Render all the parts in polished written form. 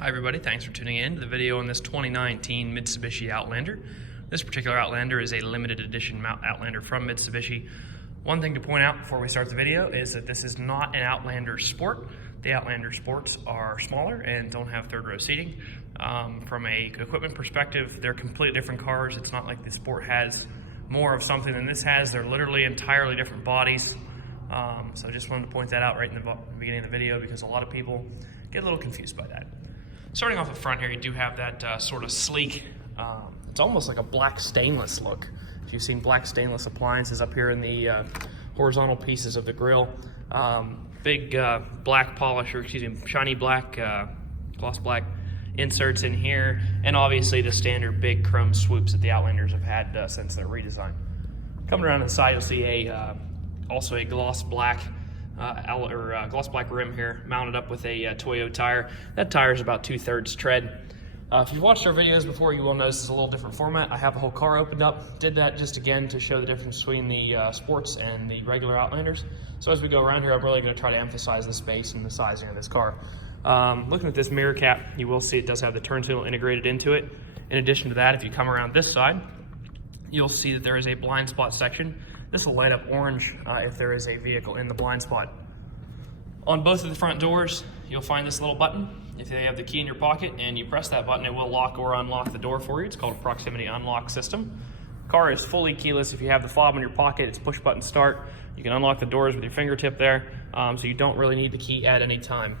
Hi everybody, thanks for tuning in to the video on this 2019 Mitsubishi Outlander. This particular Outlander is a limited edition Outlander from Mitsubishi. One thing to point out before we start the video is that this is not an Outlander Sport. The Outlander Sports are smaller and don't have third row seating. From a equipment perspective, they're completely different cars. It's not like the Sport has more of something than this has. They're literally entirely different bodies. So I just wanted to point that out right in the beginning of the video because a lot of people get a little confused by that. Starting off the front here, you do have that sort of sleek, it's almost like a black stainless look. If you've seen black stainless appliances up here in the horizontal pieces of the grille. Big black polish, or excuse me, shiny black, gloss black inserts in here, and obviously the standard big chrome swoops that the Outlanders have had since their redesign. Coming around the side, you'll see also a gloss black gloss black rim here, mounted up with a Toyo tire. That tire is about 2/3 tread. If you've watched our videos before, you will notice it's a little different format. I have the whole car opened up. Did that just again to show the difference between the Sports and the regular Outlanders. So as we go around here, I'm really going to try to emphasize the space and the sizing of this car. Looking at this mirror cap, you will see it does have the turn signal integrated into it. In addition to that, if you come around this side, you'll see that there is a blind spot section. This will light up orange if there is a vehicle in the blind spot. On both of the front doors, you'll find this little button. If you have the key in your pocket and you press that button, it will lock or unlock the door for you. It's called a proximity unlock system. Car is fully keyless. If you have the fob in your pocket, it's push button start. You can unlock the doors with your fingertip there, so you don't really need the key at any time.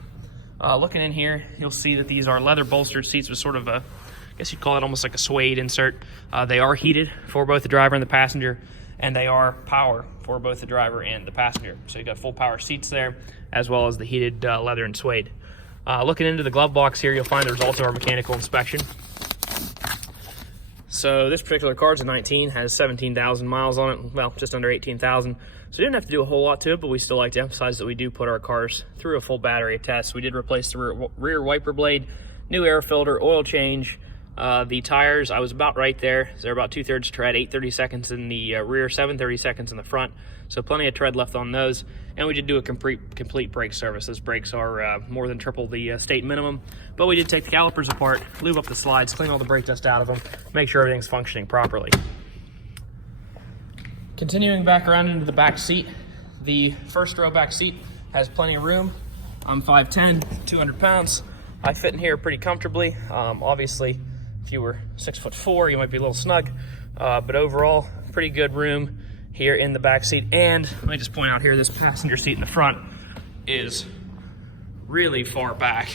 Looking in here, you'll see that these are leather bolstered seats with sort of a, I guess you'd call it almost like a suede insert. They are heated for both the driver and the passenger, and they are power for both the driver and the passenger. So you've got full power seats there, as well as the heated leather and suede. Looking into the glove box here, you'll find there's also our mechanical inspection. So this particular car's a 19, has 17,000 miles on it, well, just under 18,000. So we didn't have to do a whole lot to it, but we still like to emphasize that we do put our cars through a full battery test. We did replace the rear wiper blade, new air filter, oil change. The tires, I was about right there. They're about 2/3 tread, 8/30 seconds in the rear, 7/30 seconds in the front. So plenty of tread left on those. And we did do a complete brake service. Those brakes are more than triple the state minimum. But we did take the calipers apart, lube up the slides, clean all the brake dust out of them, make sure everything's functioning properly. Continuing back around into the back seat, the first row back seat has plenty of room. I'm 5'10", 200 pounds. I fit in here pretty comfortably. Obviously, if you were 6'4", you might be a little snug, but overall, pretty good room here in the back seat. And let me just point out here, this passenger seat in the front is really far back.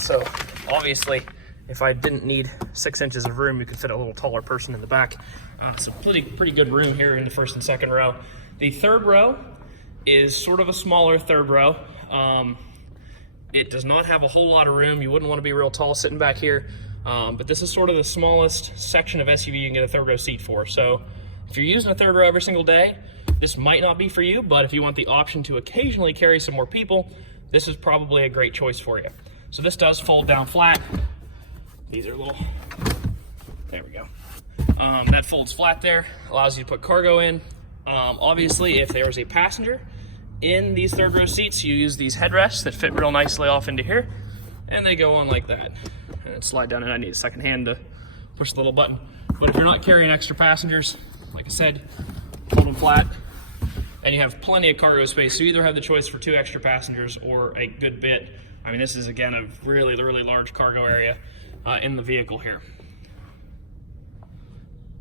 So obviously, if I didn't need 6 inches of room, you could fit a little taller person in the back. So pretty good room here in the first and second row. The third row is sort of a smaller third row. It does not have a whole lot of room. You wouldn't want to be real tall sitting back here, but this is sort of the smallest section of SUV you can get a third row seat for. So if you're using a third row every single day, this might not be for you, but if you want the option to occasionally carry some more people, this is probably a great choice for you. So this does fold down flat. These are little, there we go. That folds flat there, allows you to put cargo in. Obviously, if there was a passenger in these third row seats, you use these headrests that fit real nicely off into here, and they go on like that and slide down. And I need a second hand to push the little button. But if you're not carrying extra passengers, like I said, hold them flat, and you have plenty of cargo space. So you either have the choice for 2 extra passengers or a good bit. I mean, this is again a really large cargo area in the vehicle here.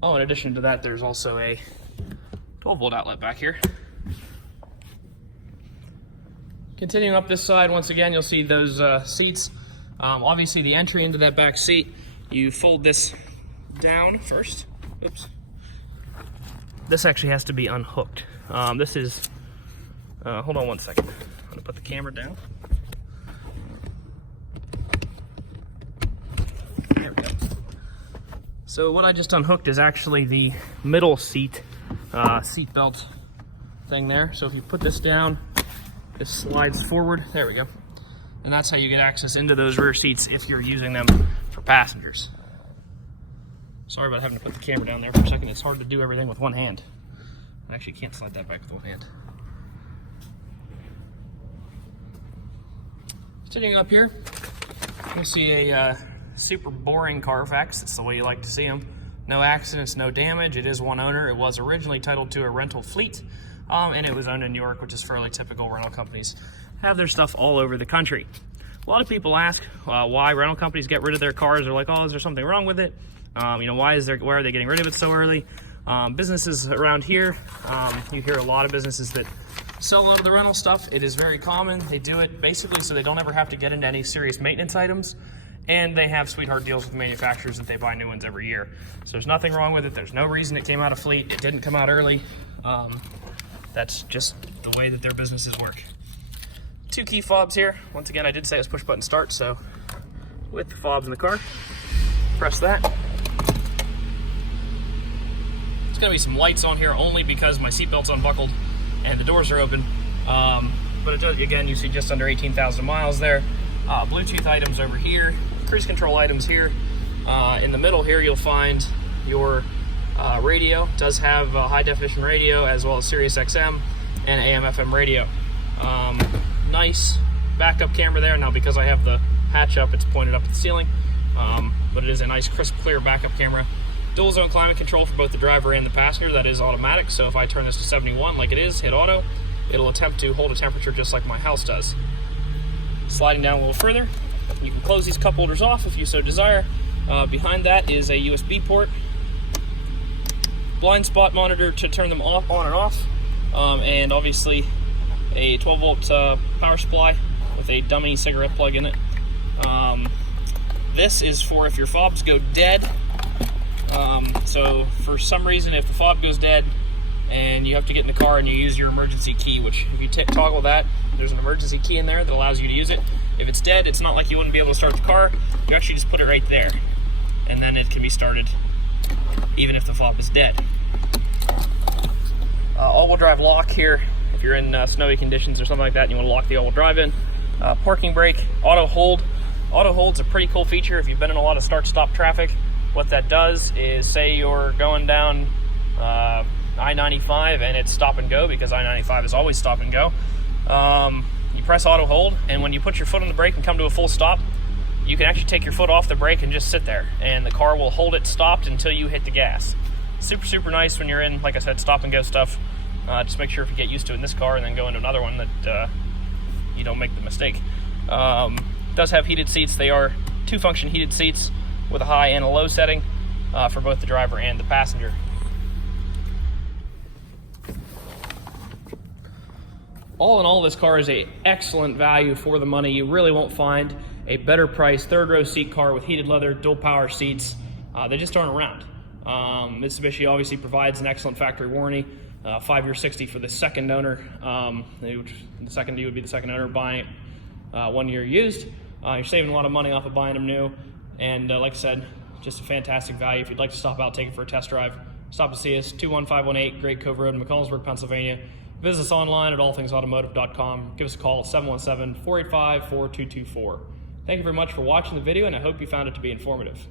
Oh, in addition to that, there's also a 12-volt outlet back here. Continuing up this side, once again, you'll see those seats. Obviously, the entry into that back seat, you fold this down first. Oops. This actually has to be unhooked. This is, hold on one second. I'm gonna put the camera down. There we go. So what I just unhooked is actually the middle seat, seat belt thing there. So if you put this down, this slides forward, there we go. And that's how you get access into those rear seats if you're using them for passengers. Sorry about having to put the camera down there for a second. It's hard to do everything with one hand. I actually can't slide that back with one hand. Sitting up here, you see a super boring Carfax. It's the way you like to see them. No accidents, no damage. It is one owner. It was originally titled to a rental fleet, and it was owned in New York, which is fairly typical. Rental companies have their stuff all over the country. A lot of people ask why rental companies get rid of their cars. They're like, oh, is there something wrong with it? You know, why are they getting rid of it so early? Businesses around here, you hear a lot of businesses that sell a lot of the rental stuff. It is very common. They do it basically so they don't ever have to get into any serious maintenance items, and they have sweetheart deals with manufacturers that they buy new ones every year. So there's nothing wrong with it. There's no reason it came out of fleet. It didn't come out early. That's just the way that their businesses work. 2 key fobs here. Once again, I did say it was push button start, so with the fobs in the car, press that. There's gonna be some lights on here only because my seatbelt's unbuckled and the doors are open. But it does, again, you see just under 18,000 miles there. Bluetooth items over here, cruise control items here. In the middle here, you'll find your radio. It does have a high definition radio as well as Sirius XM and AM FM radio. Nice backup camera there. Now, because I have the hatch up, it's pointed up at the ceiling, but it is a nice crisp clear backup camera. Dual zone climate control for both the driver and the passenger. That is automatic, so if I turn this to 71 like it is, hit auto, it'll attempt to hold a temperature just like my house does. Sliding down a little further, you can close these cup holders off if you so desire. Behind that is a USB port, blind spot monitor to turn them off, on and off, and obviously a 12-volt power supply with a dummy cigarette plug in it. This is for if your fobs go dead. So for some reason, if the fob goes dead and you have to get in the car and you use your emergency key, which if you toggle that, there's an emergency key in there that allows you to use it. If it's dead, it's not like you wouldn't be able to start the car. You actually just put it right there, and then it can be started even if the fob is dead. All-wheel drive lock here. If you're in snowy conditions or something like that and you want to lock the all-wheel drive in. Parking brake, auto hold. Auto hold's a pretty cool feature if you've been in a lot of start-stop traffic. What that does is, say you're going down I-95 and it's stop and go, because I-95 is always stop and go. You press auto hold, and when you put your foot on the brake and come to a full stop, you can actually take your foot off the brake and just sit there, and the car will hold it stopped until you hit the gas. Super, super nice when you're in, like I said, stop and go stuff. Just make sure if you get used to it in this car and then go into another one that you don't make the mistake. It does have heated seats. They are 2-function heated seats with a high and a low setting for both the driver and the passenger. All in all, this car is an excellent value for the money. You really won't find a better price third row seat car with heated leather, dual power seats. They just aren't around. Mitsubishi obviously provides an excellent factory warranty. 5-year 60 for the second owner. The second you would be the second owner buying it 1 year used. You're saving a lot of money off of buying them new. And like I said, just a fantastic value. If you'd like to stop out, take it for a test drive, stop to see us, 21518 Great Cove Road in McConnellsburg, Pennsylvania. Visit us online at allthingsautomotive.com. Give us a call at 717-485-4224. Thank you very much for watching the video, and I hope you found it to be informative.